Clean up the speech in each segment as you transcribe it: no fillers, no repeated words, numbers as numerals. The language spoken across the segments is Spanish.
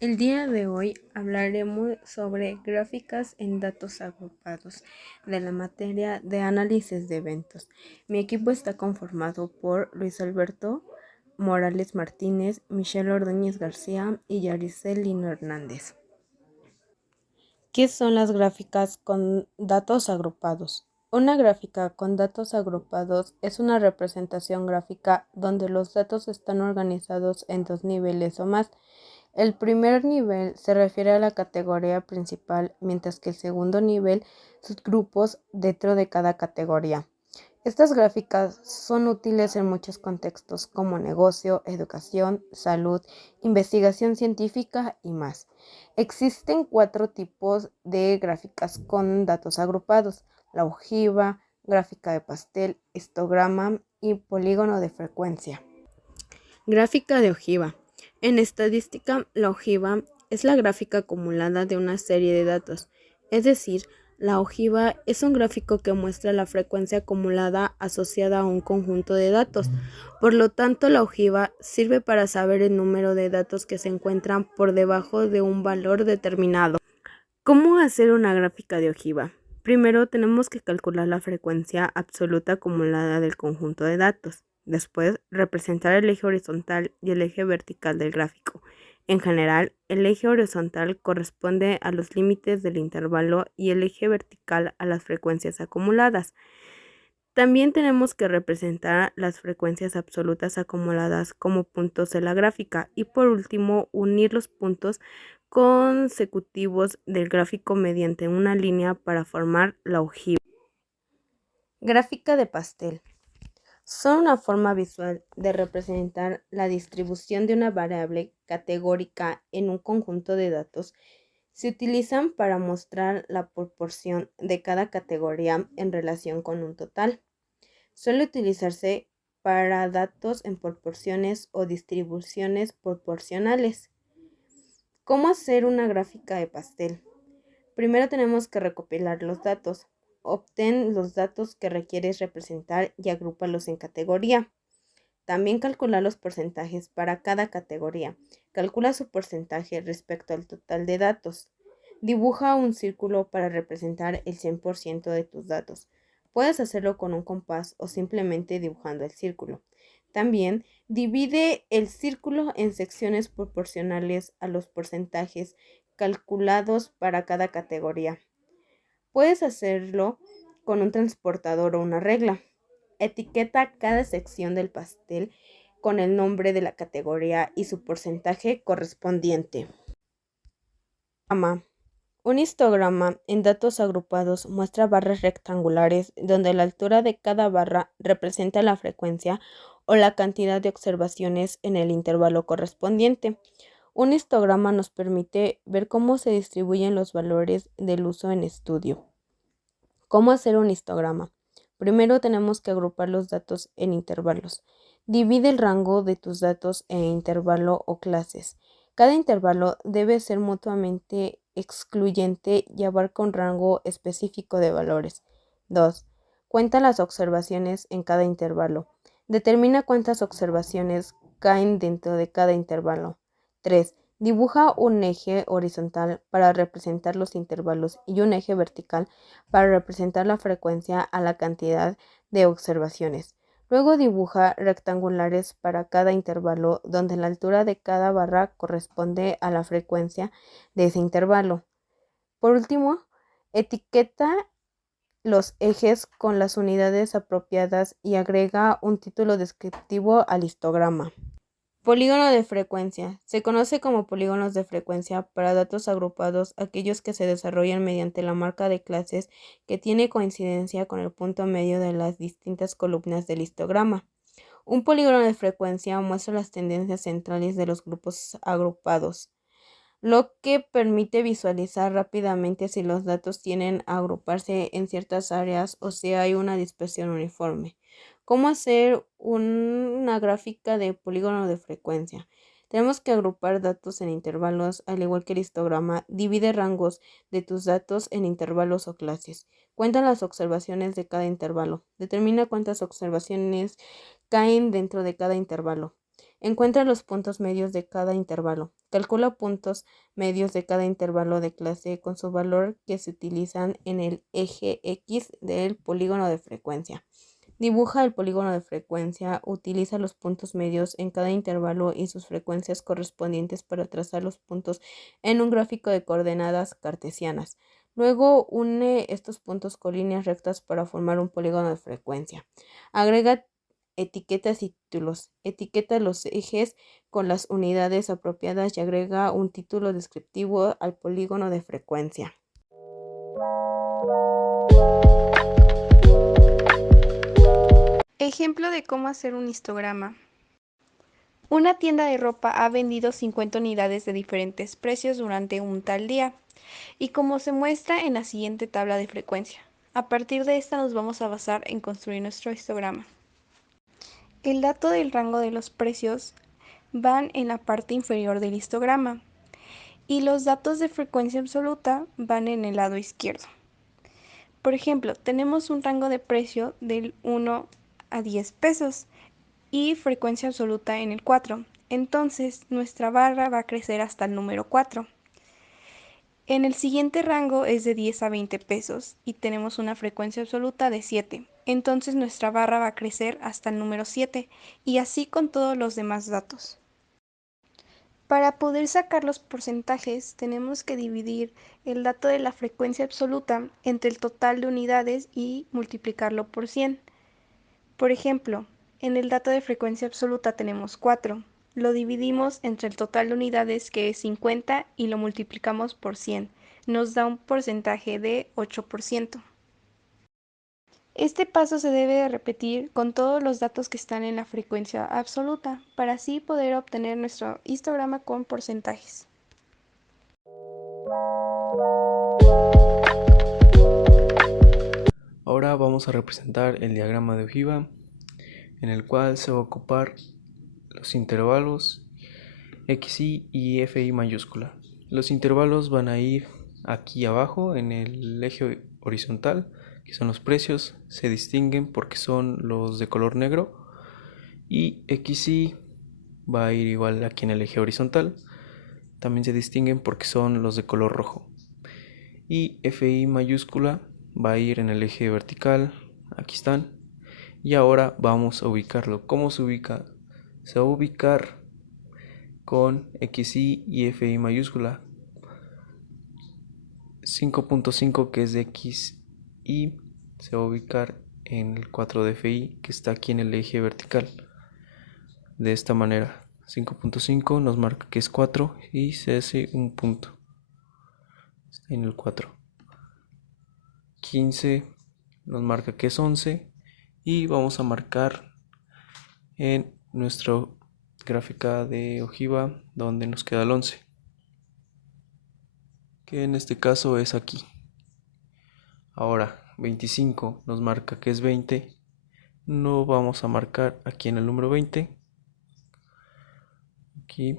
El día de hoy hablaremos sobre gráficas en datos agrupados de la materia de análisis de eventos. Mi equipo está conformado por Luis Alberto Morales Martínez, Michelle Ordóñez García y Yaricel Lino Hernández. ¿Qué son las gráficas con datos agrupados? Una gráfica con datos agrupados es una representación gráfica donde los datos están organizados en dos niveles o más. El primer nivel se refiere a la categoría principal, mientras que el segundo nivel, sus grupos dentro de cada categoría. Estas gráficas son útiles en muchos contextos como negocio, educación, salud, investigación científica y más. Existen 4 tipos de gráficas con datos agrupados: la ojiva, gráfica de pastel, histograma y polígono de frecuencia. Gráfica de ojiva. En estadística, la ojiva es la gráfica acumulada de una serie de datos, es decir, la ojiva es un gráfico que muestra la frecuencia acumulada asociada a un conjunto de datos. Por lo tanto, la ojiva sirve para saber el número de datos que se encuentran por debajo de un valor determinado. ¿Cómo hacer una gráfica de ojiva? Primero tenemos que calcular la frecuencia absoluta acumulada del conjunto de datos. Después, representar el eje horizontal y el eje vertical del gráfico. En general, el eje horizontal corresponde a los límites del intervalo y el eje vertical a las frecuencias acumuladas. También tenemos que representar las frecuencias absolutas acumuladas como puntos de la gráfica y por último unir los puntos consecutivos del gráfico mediante una línea para formar la ojiva. Gráfica de pastel. Son una forma visual de representar la distribución de una variable categórica en un conjunto de datos. Se utilizan para mostrar la proporción de cada categoría en relación con un total. Suele utilizarse para datos en proporciones o distribuciones proporcionales. ¿Cómo hacer una gráfica de pastel? Primero tenemos que recopilar los datos. Obtén los datos que requieres representar y agrúpalos en categoría. También calcula los porcentajes para cada categoría. Calcula su porcentaje respecto al total de datos. Dibuja un círculo para representar el 100% de tus datos. Puedes hacerlo con un compás o simplemente dibujando el círculo. También divide el círculo en secciones proporcionales a los porcentajes calculados para cada categoría. Puedes hacerlo con un transportador o una regla. Etiqueta cada sección del pastel con el nombre de la categoría y su porcentaje correspondiente. Un histograma en datos agrupados muestra barras rectangulares donde la altura de cada barra representa la frecuencia o la cantidad de observaciones en el intervalo correspondiente. Un histograma nos permite ver cómo se distribuyen los valores del uso en estudio. ¿Cómo hacer un histograma? Primero tenemos que agrupar los datos en intervalos. Divide el rango de tus datos en intervalo o clases. Cada intervalo debe ser mutuamente excluyente y abarca un rango específico de valores. 2. Cuenta las observaciones en cada intervalo. Determina cuántas observaciones caen dentro de cada intervalo. 3. Dibuja un eje horizontal para representar los intervalos y un eje vertical para representar la frecuencia a la cantidad de observaciones. Luego dibuja rectangulares para cada intervalo donde la altura de cada barra corresponde a la frecuencia de ese intervalo. Por último, etiqueta los ejes con las unidades apropiadas y agrega un título descriptivo al histograma. Polígono de frecuencia. Se conoce como polígonos de frecuencia para datos agrupados aquellos que se desarrollan mediante la marca de clases que tiene coincidencia con el punto medio de las distintas columnas del histograma. Un polígono de frecuencia muestra las tendencias centrales de los grupos agrupados, lo que permite visualizar rápidamente si los datos tienden a agruparse en ciertas áreas o si hay una dispersión uniforme. ¿Cómo hacer una gráfica de polígono de frecuencia? Tenemos que agrupar datos en intervalos, al igual que el histograma. Divide rangos de tus datos en intervalos o clases. Cuenta las observaciones de cada intervalo. Determina cuántas observaciones caen dentro de cada intervalo. Encuentra los puntos medios de cada intervalo. Calcula puntos medios de cada intervalo de clase con su valor que se utilizan en el eje X del polígono de frecuencia. Dibuja el polígono de frecuencia, utiliza los puntos medios en cada intervalo y sus frecuencias correspondientes para trazar los puntos en un gráfico de coordenadas cartesianas. Luego une estos puntos con líneas rectas para formar un polígono de frecuencia. Agrega etiquetas y títulos. Etiqueta los ejes con las unidades apropiadas y agrega un título descriptivo al polígono de frecuencia. Ejemplo de cómo hacer un histograma. Una tienda de ropa ha vendido 50 unidades de diferentes precios durante un tal día, y como se muestra en la siguiente tabla de frecuencia. A partir de esta nos vamos a basar en construir nuestro histograma. El dato del rango de los precios van en la parte inferior del histograma y los datos de frecuencia absoluta van en el lado izquierdo. Por ejemplo, tenemos un rango de precio del 1 a 10 pesos y frecuencia absoluta en el 4. Entonces, nuestra barra va a crecer hasta el número 4. En el siguiente rango es de 10 a 20 pesos y tenemos una frecuencia absoluta de 7. Entonces nuestra barra va a crecer hasta el número 7 y así con todos los demás datos. Para poder sacar los porcentajes tenemos que dividir el dato de la frecuencia absoluta entre el total de unidades y multiplicarlo por 100. Por ejemplo, en el dato de frecuencia absoluta tenemos 4. Lo dividimos entre el total de unidades, que es 50, y lo multiplicamos por 100. Nos da un porcentaje de 8%. Este paso se debe de repetir con todos los datos que están en la frecuencia absoluta, para así poder obtener nuestro histograma con porcentajes. Ahora vamos a representar el diagrama de ojiva, en el cual se va a ocupar los intervalos XY y FI mayúscula. Los intervalos van a ir aquí abajo en el eje horizontal, que son los precios, se distinguen porque son los de color negro, y XY va a ir igual aquí en el eje horizontal, también se distinguen porque son los de color rojo. Y FI mayúscula va a ir en el eje vertical, aquí están. Y ahora vamos a ubicarlo. ¿Cómo se ubica? Se va a ubicar con XY y FI mayúscula. 5.5 que es de XY se va a ubicar en el 4 de FI que está aquí en el eje vertical. De esta manera, 5.5 nos marca que es 4 y se hace un punto. Está en el 4. 15 nos marca que es 11 y vamos a marcar en nuestra gráfica de ojiva donde nos queda el 11, que en este caso es aquí. Ahora 25 nos marca que es 20, no vamos a marcar aquí en el número 20, aquí.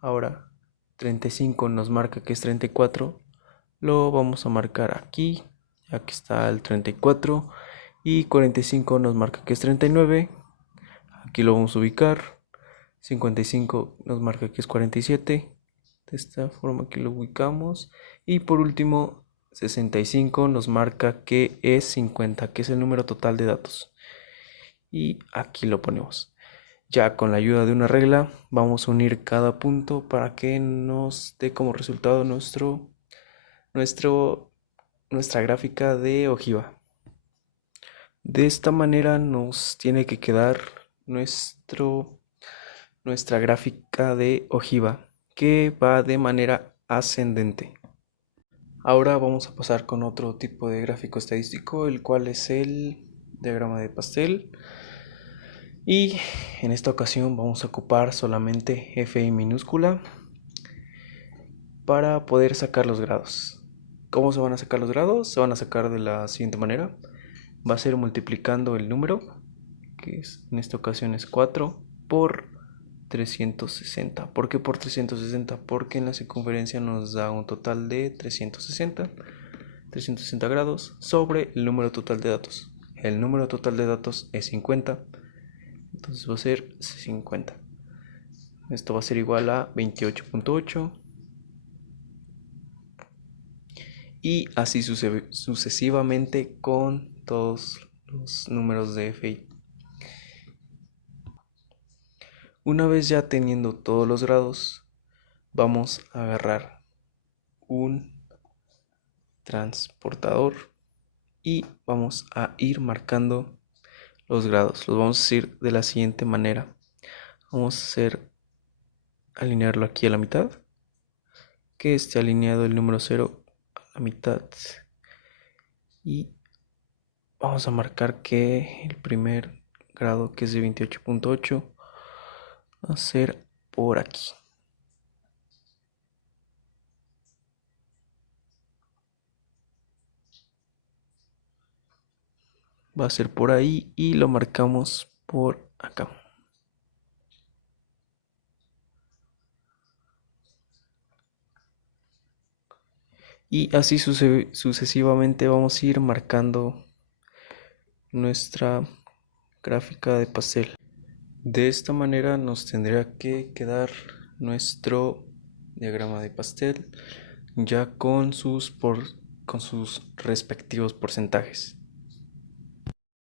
Ahora 35 nos marca que es 34, lo vamos a marcar aquí, aquí está el 34, y 45 nos marca que es 39, aquí lo vamos a ubicar. 55 nos marca que es 47, de esta forma aquí lo ubicamos. Y por último 65 nos marca que es 50, que es el número total de datos, y aquí lo ponemos. Ya con la ayuda de una regla vamos a unir cada punto para que nos dé como resultado nuestra gráfica de ojiva. De esta manera nos tiene que quedar nuestra gráfica de ojiva, que va de manera ascendente. Ahora vamos a pasar con otro tipo de gráfico estadístico, el cual es el diagrama de pastel. Y en esta ocasión vamos a ocupar solamente FI minúscula para poder sacar los grados. ¿Cómo se van a sacar los grados? Se van a sacar de la siguiente manera. Va a ser multiplicando el número, que en esta ocasión es 4, por 360. ¿Por qué por 360? Porque en la circunferencia nos da un total de 360 grados sobre el número total de datos. El número total de datos es 50, entonces va a ser 50. Esto va a ser igual a 28.8 y así sucesivamente con todos los números de FI. Una vez ya teniendo todos los grados, vamos a agarrar un transportador y vamos a ir marcando los grados. Los vamos a hacer de la siguiente manera. Vamos a alinearlo aquí a la mitad, que esté alineado el número 0 a la mitad, y vamos a marcar que el primer grado, que es de 28.8, va a ser por aquí. Va a ser por ahí y lo marcamos por acá. Y así sucesivamente vamos a ir marcando nuestra gráfica de pastel. De esta manera nos tendría que quedar nuestro diagrama de pastel ya con sus respectivos porcentajes.